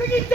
പ്രസംഗിച്ച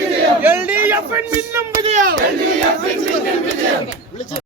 വിജയം. L D എഫിൻ മിന്നും വിജയം.